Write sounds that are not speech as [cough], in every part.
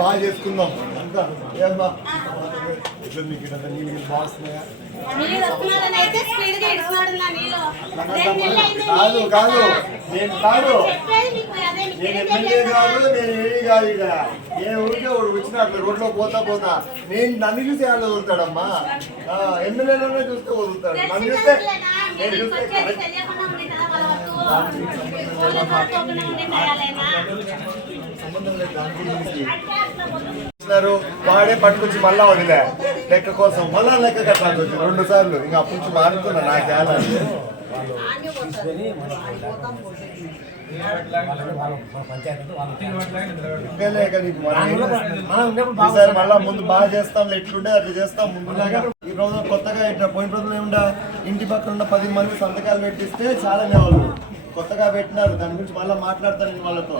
బాగా చేసుకుందాం. అంతా. ఏమ్మా నీళ్ళు బాగున్నాయా కాదు. కాదు నేను కాదు. నేను ఎమ్మెల్యే కాదు నేను కాదు ఇక్కడ నేను ఊరికే వాడు వచ్చిన అట్లా రోడ్లో పోతా పోతా. నేను నన్ను చూసి వాళ్ళు వదులుతాడమ్మా. ఎమ్మెల్యేలోనే చూస్తే వదులుతాడు. నన్ను చూస్తే? నేను చూస్తే? సంబంధం లేదు దాని గురించి వాడే పట్టుకొచ్చి మళ్ళా వదిలే. లెక్క కోసం. మళ్ళా లెక్క కట్టాల్సి వచ్చింది. రెండు సార్లు. ఇంకా అప్పటి నుంచి మారుతున్నా నాకు తేలాలి మనం ఈసారి మళ్ళా ముందు బాగా చేస్తాం ఎట్లుండే అట్లా చేస్తాం ముందులాగా ఈ రోజు కొత్తగా ఇట్లా పోయిన రోజులు ఏముండా ఇంటి పక్కన ఉన్న పది మంది సంతకాలు పెట్టిస్తే చాలా వాళ్ళు కొత్తగా పెట్టినారు దాని గురించి మళ్ళీ మాట్లాడతాను నేను వాళ్ళతో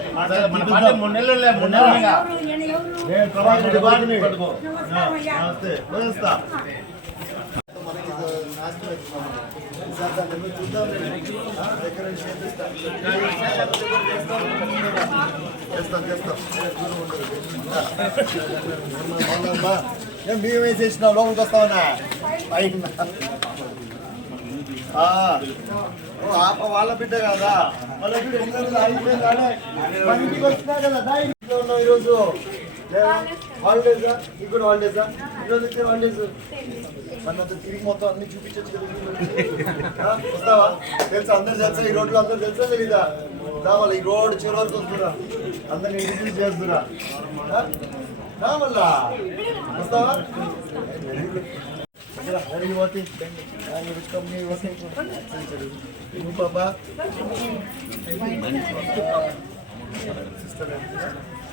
నమస్తే మేము మనకి ఏం లోపలికి వస్తావనా పైన వాళ్ళ బిడ్డ కదా వాళ్ళ బిడ్డ ఎందుకంటే అయిపోయింది ఇంటికి కదా ఇంట్లో ఉన్నాం ఈరోజు హాలిడేసా ఇప్పుడు హాలిడేసా ఈరోజు ఇచ్చే హాలిడేస్ మనంత తిరిగి మొత్తం అన్ని చూపించచ్చు కదా [laughs] వస్తావా? తెలుసా? అందరు తెలుసా? ఈ రోడ్లో అందరు తెలుసా? తెలీదా? మళ్ళీ ఈ రోడ్ చివరి వరకు వస్తురా. అందరిని ఇంట్రడ్యూస్ చేస్తురా. ఆ? రా మళ్ళా. వస్తావా? Where are you working? And which company are you. Working for? You, Papa? Sister, ఇంట్లో ఉన్నావు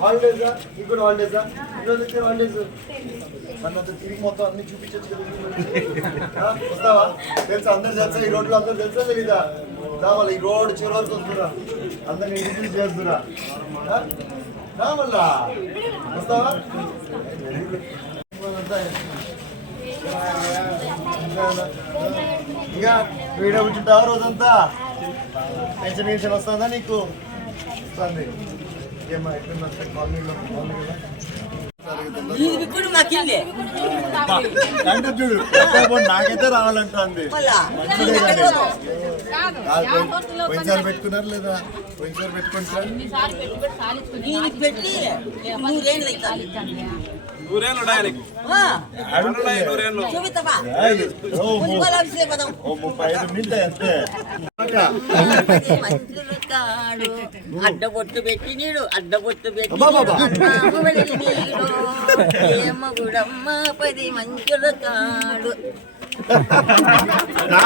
హాలిడేసా ఇప్పుడు హాలిడేసా ఈరోజు ఇచ్చే హాలిడేస్ మనంత తిరిగి మొత్తం అన్ని చూపించచ్చు కదా. [laughs] వస్తావా? తెలుసా? అందరు తెలుసా? ఈ రోడ్లో అందరు తెలుసా తెలీదా మళ్ళీ ఈ రోడ్ చివరి వరకు వస్తురా. అందరిని ఇంట్రడ్యూస్ చేస్తురా. ఆ? రా మళ్ళా. వస్తావా? ఇంకా వీడియో కూర్చుంటావా రోజంతా? టెన్షన్ టెన్షన్ వస్తుందా నీకు? వస్తుంది. అంటే చూడు. నాకైతే రావాలంటుంది. పోయినసారి పెట్టుకున్నారు లేదా? పోయినసారి పెట్టుకుంటారు నూరేళ్ళు నూరేళ్ళు ముప్పై ఐదు అంతే. [laughs] కాడు. [laughs] అడ్డబొట్టు పెట్టి నీడు అడ్డబొట్టు పెట్టి. అన్నాము వెళ్ళి నీడు. ఏమ గుడమ్మ పది మంచుల కాడు. [laughs]